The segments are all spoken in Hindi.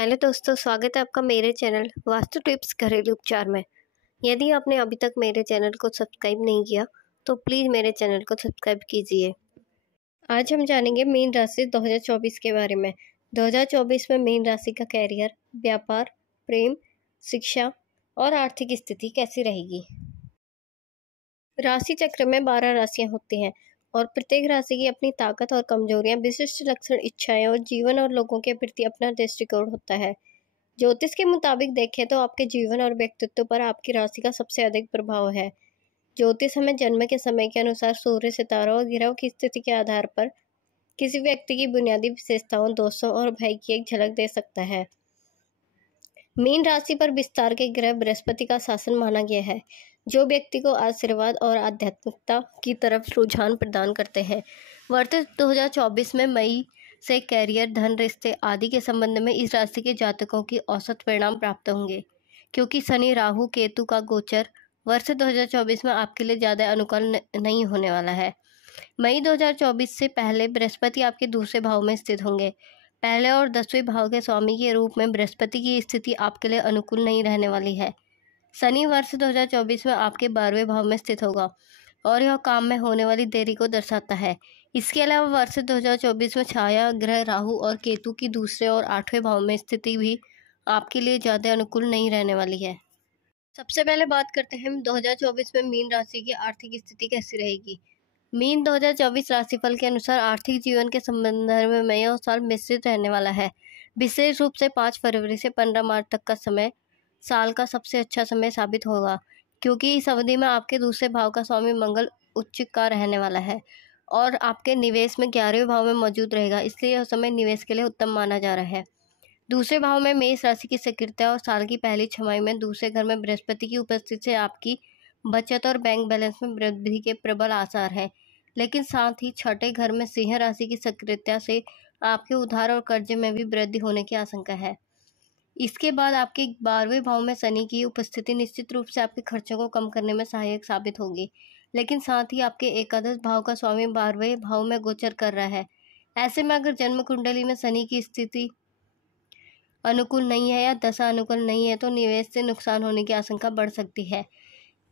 हेलो दोस्तों, स्वागत है आपका मेरे चैनल वास्तु टिप्स घरेलू उपचार में। यदि आपने अभी तक मेरे चैनल को सब्सक्राइब नहीं किया तो प्लीज़ मेरे चैनल को सब्सक्राइब कीजिए। आज हम जानेंगे मीन राशि 2024 के बारे में। 2024 में मीन राशि का कैरियर, व्यापार, प्रेम, शिक्षा और आर्थिक स्थिति कैसी रहेगी। राशि चक्र में 12 राशियां होती हैं और प्रत्येक राशि की अपनी ताकत और कमजोरियां, विशिष्ट लक्षण, इच्छाएं और जीवन और लोगों के प्रति अपना दृष्टिकोण होता है। ज्योतिष के मुताबिक देखें तो आपके जीवन और व्यक्तित्व पर आपकी राशि का सबसे अधिक प्रभाव है। ज्योतिष हमें जन्म के समय के अनुसार सूर्य, सितारों और ग्रहों की स्थिति के आधार पर किसी व्यक्ति की बुनियादी विशेषताओं, दोषों और भय की एक झलक दे सकता है। मीन राशि पर विस्तार के ग्रह बृहस्पति का शासन माना गया है, जो व्यक्ति को आशीर्वाद और आध्यात्मिकता की तरफ रुझान प्रदान करते हैं। वर्ष 2024 में मई से कैरियर, धन, रिश्ते आदि के संबंध में इस राशि के जातकों की औसत परिणाम प्राप्त होंगे, क्योंकि शनि, राहु, केतु का गोचर वर्ष 2024 में आपके लिए ज़्यादा अनुकूल नहीं होने वाला है। मई 2024 से पहले बृहस्पति आपके दूसरे भाव में स्थित होंगे। पहले और 10वें भाव के स्वामी के रूप में बृहस्पति की स्थिति आपके लिए अनुकूल नहीं रहने वाली है। शनि वर्ष 2024 में आपके 12वें भाव में स्थित होगा और यह काम में होने वाली देरी को दर्शाता है। इसके अलावा वर्ष 2024 में छाया ग्रह राहु और केतु की दूसरे और 8वें भाव में स्थिति भी आपके लिए ज़्यादा अनुकूल नहीं रहने वाली है। सबसे पहले बात करते हैं 2024 में मीन राशि की आर्थिक स्थिति कैसी रहेगी। मीन 2024 राशिफल के अनुसार आर्थिक जीवन के संबंध में यह साल मिश्रित रहने वाला है। विशेष रूप से 5 फरवरी से 15 मार्च तक का समय साल का सबसे अच्छा समय साबित होगा, क्योंकि इस अवधि में आपके दूसरे भाव का स्वामी मंगल उच्च का रहने वाला है और आपके निवेश में 11वें भाव में मौजूद रहेगा। इसलिए यह समय निवेश के लिए उत्तम माना जा रहा है। दूसरे भाव में मेष राशि की सक्रियता और साल की पहली छमाही में दूसरे घर में बृहस्पति की उपस्थिति से आपकी बचत और बैंक बैलेंस में वृद्धि के प्रबल आसार है। लेकिन साथ ही छठे घर में सिंह राशि की सक्रियता से आपके उधार और कर्जे में भी वृद्धि होने की आशंका है। इसके बाद आपके 12वें भाव में शनि की उपस्थिति निश्चित रूप से आपके खर्चों को कम करने में सहायक साबित होगी। लेकिन साथ ही आपके एकादश भाव का स्वामी 12वें भाव में गोचर कर रहा है। ऐसे में अगर जन्म कुंडली में शनि की स्थिति अनुकूल नहीं है या दशा अनुकूल नहीं है तो निवेश से नुकसान होने की आशंका बढ़ सकती है।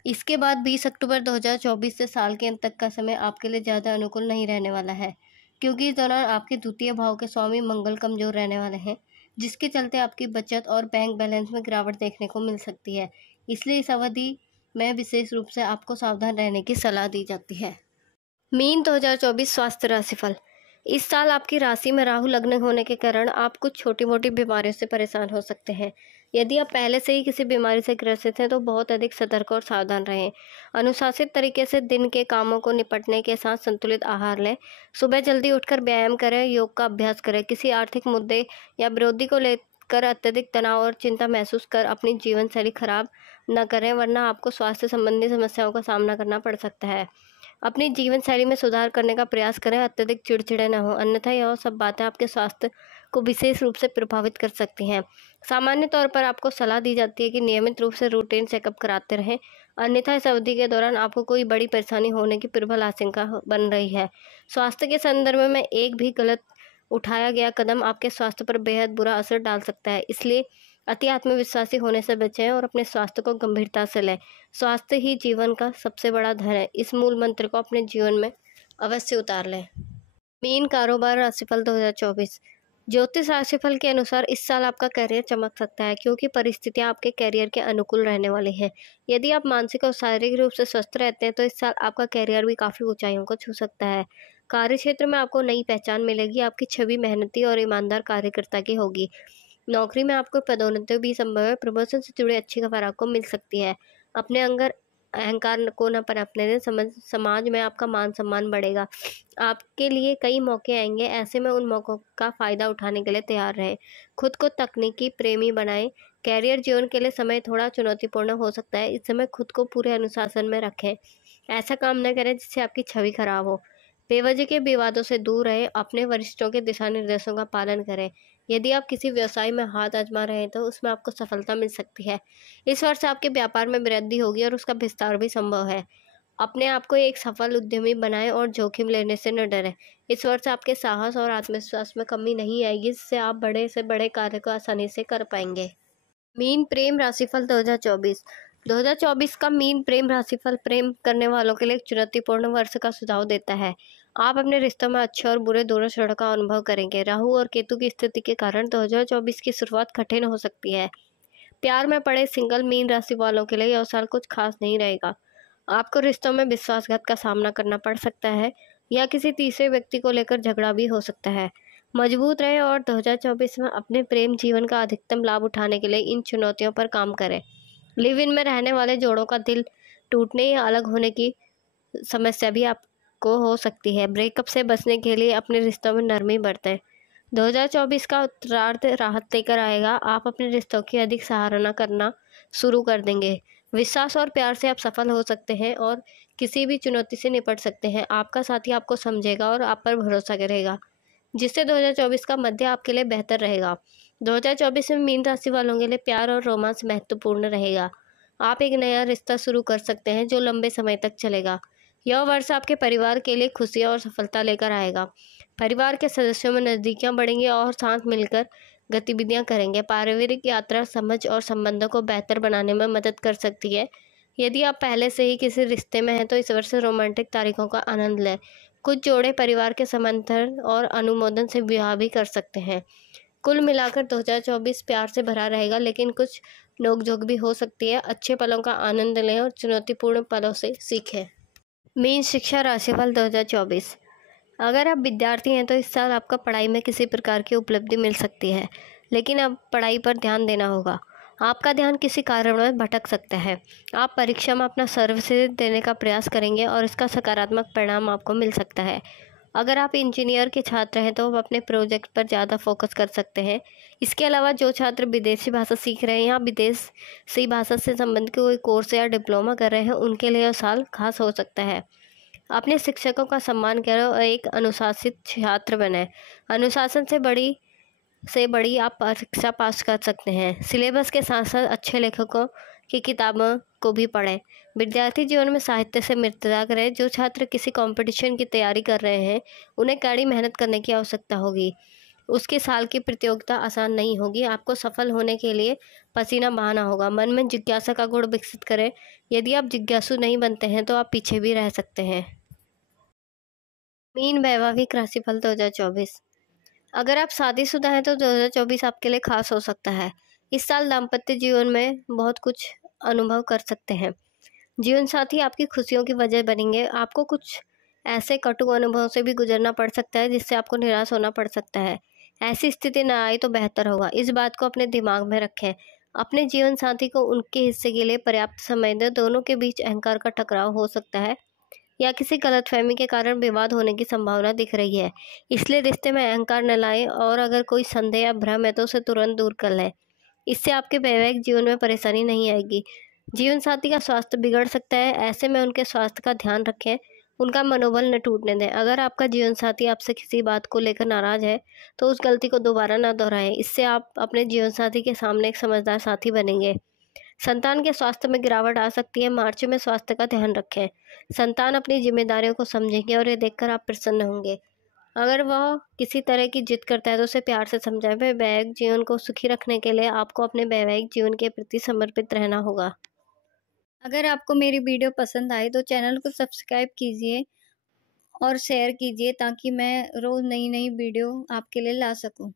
इसके बाद 20 अक्टूबर 2024 से साल के अंत तक का समय आपके लिए ज़्यादा अनुकूल नहीं रहने वाला है, क्योंकि इस दौरान आपके द्वितीय भाव के स्वामी मंगल कमजोर रहने वाले हैं, जिसके चलते आपकी बचत और बैंक बैलेंस में गिरावट देखने को मिल सकती है। इसलिए इस अवधि में विशेष रूप से आपको सावधान रहने की सलाह दी जाती है। मीन 2024 स्वास्थ्य राशिफल। इस साल आपकी राशि में राहु लग्न होने के कारण आप कुछ छोटी मोटी बीमारियों से परेशान हो सकते हैं। यदि आप पहले से ही किसी बीमारी से ग्रसित हैं तो बहुत अधिक सतर्क और सावधान रहें। अनुशासित तरीके से दिन के कामों को निपटने के साथ संतुलित आहार लें। सुबह जल्दी उठकर व्यायाम करें, योग का अभ्यास करें। किसी आर्थिक मुद्दे या विरोधी को लेकर अत्यधिक तनाव और चिंता महसूस कर अपनी जीवन शैली खराब न करें, वरना आपको स्वास्थ्य संबंधी समस्याओं का सामना करना पड़ सकता है। अपनी जीवन शैली में सुधार करने का प्रयास करें, अत्यधिक चिड़चिड़े न हो, अन्यथा यह सब बातें आपके स्वास्थ्य को विशेष रूप से प्रभावित कर सकती हैं। सामान्य तौर पर आपको सलाह दी जाती है कि नियमित रूप से रूटीन चेकअप कराते रहें, अन्यथा इस अवधि के दौरान आपको कोई बड़ी परेशानी होने की प्रबल आशंका बन रही है। स्वास्थ्य के संदर्भ में एक भी गलत उठाया गया कदम आपके स्वास्थ्य पर बेहद बुरा असर डाल सकता है। इसलिए अति आत्मविश्वासी होने से बचें और अपने स्वास्थ्य को गंभीरता से लें। स्वास्थ्य ही जीवन का सबसे बड़ा धन है। इस मूल मंत्र को अपने जीवन में अवश्य उतार लें। मीन कारोबार राशिफल 2024। ज्योतिष राशिफल के अनुसार इस साल आपका कैरियर चमक सकता है, क्योंकि परिस्थितियां आपके कैरियर के अनुकूल रहने वाली हैं। यदि आप मानसिक और शारीरिक रूप से स्वस्थ रहते हैं तो इस साल आपका कैरियर भी काफ़ी ऊंचाइयों को छू सकता है। कार्य क्षेत्र में आपको नई पहचान मिलेगी। आपकी छवि मेहनती और ईमानदार कार्यकर्ता की होगी। नौकरी में आपको पदोन्नति भी संभव है। प्रमोशन से जुड़ी अच्छी खबर आपको मिल सकती है। अपने अंदर अहंकार को न पनपने दें। समाज में आपका मान सम्मान बढ़ेगा। आपके लिए कई मौके आएंगे, ऐसे में उन मौक़ों का फ़ायदा उठाने के लिए तैयार रहें। खुद को तकनीकी प्रेमी बनाएं। कैरियर जीवन के लिए समय थोड़ा चुनौतीपूर्ण हो सकता है। इस समय खुद को पूरे अनुशासन में रखें। ऐसा काम न करें जिससे आपकी छवि खराब हो। बेवजह के विवादों से दूर रहें। अपने वरिष्ठों के दिशा निर्देशों का पालन करें। यदि आप किसी व्यवसाय में हाथ आजमा रहे हैं तो उसमें आपको सफलता मिल सकती है। इस वर्ष आपके व्यापार में वृद्धि होगी और उसका विस्तार भी संभव है। अपने आप को एक सफल उद्यमी बनाएं और जोखिम लेने से न डरें। इस वर्ष आपके साहस और आत्मविश्वास में कमी नहीं आएगी, जिससे आप बड़े से बड़े कार्य को आसानी से कर पाएंगे। मीन प्रेम राशिफल 2024। 2024 का मीन प्रेम राशिफल प्रेम करने वालों के लिए एक चुनौतीपूर्ण वर्ष का सुझाव देता है। आप अपने रिश्तों में अच्छे और बुरे दोनों क्षणों का अनुभव करेंगे। राहु और केतु की स्थिति के कारण 2024 की शुरुआत कठिन हो सकती है। प्यार में पड़े सिंगल मीन राशि वालों के लिए यह साल कुछ खास नहीं रहेगा। आपको रिश्तों में विश्वासघात का सामना करना पड़ सकता है या किसी तीसरे व्यक्ति को लेकर झगड़ा भी हो सकता है। मजबूत रहें और 2024 में अपने प्रेम जीवन का अधिकतम लाभ उठाने के लिए इन चुनौतियों पर काम करें। लिव इन में रहने वाले जोड़ों का दिल टूटने या अलग होने की समस्या भी आपको हो सकती है। ब्रेकअप से बचने के लिए अपने रिश्तों में नरमी बरतें। 2024 का उत्तरार्ध राहत लेकर आएगा। आप अपने रिश्तों की अधिक सराहना करना शुरू कर देंगे। विश्वास और प्यार से आप सफल हो सकते हैं और किसी भी चुनौती से निपट सकते हैं। आपका साथी आपको समझेगा और आप पर भरोसा करेगा, जिससे 2024 का मध्य आपके लिए बेहतर रहेगा। 2024 में मीन राशि वालों के लिए प्यार और रोमांस महत्वपूर्ण रहेगा। आप एक नया रिश्ता शुरू कर सकते हैं जो लंबे समय तक चलेगा। यह वर्ष आपके परिवार के लिए खुशियां और सफलता लेकर आएगा। परिवार के सदस्यों में नज़दीकियां बढ़ेंगी और साथ मिलकर गतिविधियां करेंगे। पारिवारिक यात्रा समझ और संबंधों को बेहतर बनाने में मदद कर सकती है। यदि आप पहले से ही किसी रिश्ते में हैं तो इस वर्ष रोमांटिक तारीखों का आनंद लें। कुछ जोड़े परिवार के समर्थन और अनुमोदन से विवाह भी कर सकते हैं। कुल मिलाकर 2024 प्यार से भरा रहेगा, लेकिन कुछ नोकझोंक भी हो सकती है। अच्छे पलों का आनंद लें और चुनौतीपूर्ण पलों से सीखें। मीन शिक्षा राशिफल 2024। अगर आप विद्यार्थी हैं तो इस साल आपका पढ़ाई में किसी प्रकार की उपलब्धि मिल सकती है, लेकिन अब पढ़ाई पर ध्यान देना होगा। आपका ध्यान किसी कारण में भटक सकता है। आप परीक्षा में अपना सर्वश्रेष्ठ देने का प्रयास करेंगे और इसका सकारात्मक परिणाम आपको मिल सकता है। अगर आप इंजीनियर के छात्र हैं तो आप अपने प्रोजेक्ट पर ज़्यादा फोकस कर सकते हैं। इसके अलावा जो छात्र विदेशी भाषा सीख रहे हैं या विदेशी भाषा से संबंधित कोई कोर्स या डिप्लोमा कर रहे हैं, उनके लिए यह साल खास हो सकता है। अपने शिक्षकों का सम्मान करें और एक अनुशासित छात्र बने। अनुशासन से बड़ी आप परीक्षा पास कर सकते हैं। सिलेबस के साथ साथ अच्छे लेखकों की किताबों को भी पढ़ें। विद्यार्थी जीवन में साहित्य से मित्रता करें। जो छात्र किसी कंपटीशन की तैयारी कर रहे हैं, उन्हें कड़ी मेहनत करने की आवश्यकता होगी। उसके साल की प्रतियोगिता आसान नहीं होगी। आपको सफल होने के लिए पसीना बहाना होगा। मन में जिज्ञासा का गुण विकसित करें। यदि आप जिज्ञासु नहीं बनते हैं तो आप पीछे भी रह सकते हैं। मीन वैवाहिक राशिफल 2024। अगर आप शादीशुदा हैं तो 2024 आपके लिए खास हो सकता है। इस साल दाम्पत्य जीवन में बहुत कुछ अनुभव कर सकते हैं। जीवन साथी आपकी खुशियों की वजह बनेंगे। आपको कुछ ऐसे कटु अनुभवों से भी गुजरना पड़ सकता है जिससे आपको निराश होना पड़ सकता है। ऐसी स्थिति ना आए तो बेहतर होगा। इस बात को अपने दिमाग में रखें। अपने जीवन साथी को उनके हिस्से के लिए पर्याप्त समय दें। दोनों के बीच अहंकार का टकराव हो सकता है या किसी गलतफहमी के कारण विवाद होने की संभावना दिख रही है। इसलिए रिश्ते में अहंकार न लाएं और अगर कोई संदेह या भ्रम है तो उसे तुरंत दूर कर लें। इससे आपके वैवाहिक जीवन में परेशानी नहीं आएगी। जीवन साथी का स्वास्थ्य बिगड़ सकता है, ऐसे में उनके स्वास्थ्य का ध्यान रखें। उनका मनोबल न टूटने दें। अगर आपका जीवन साथी आपसे किसी बात को लेकर नाराज है तो उस गलती को दोबारा न दोहराएं। इससे आप अपने जीवन साथी के सामने एक समझदार साथी बनेंगे। संतान के स्वास्थ्य में गिरावट आ सकती है। मार्च में स्वास्थ्य का ध्यान रखें। संतान अपनी जिम्मेदारियों को समझेंगे और ये देखकर आप प्रसन्न होंगे। अगर वह किसी तरह की जिद करता है तो उसे प्यार से समझाएं। वैवाहिक जीवन को सुखी रखने के लिए आपको अपने वैवाहिक जीवन के प्रति समर्पित रहना होगा। अगर आपको मेरी वीडियो पसंद आए तो चैनल को सब्सक्राइब कीजिए और शेयर कीजिए ताकि मैं रोज़ नई वीडियो आपके लिए ला सकूं।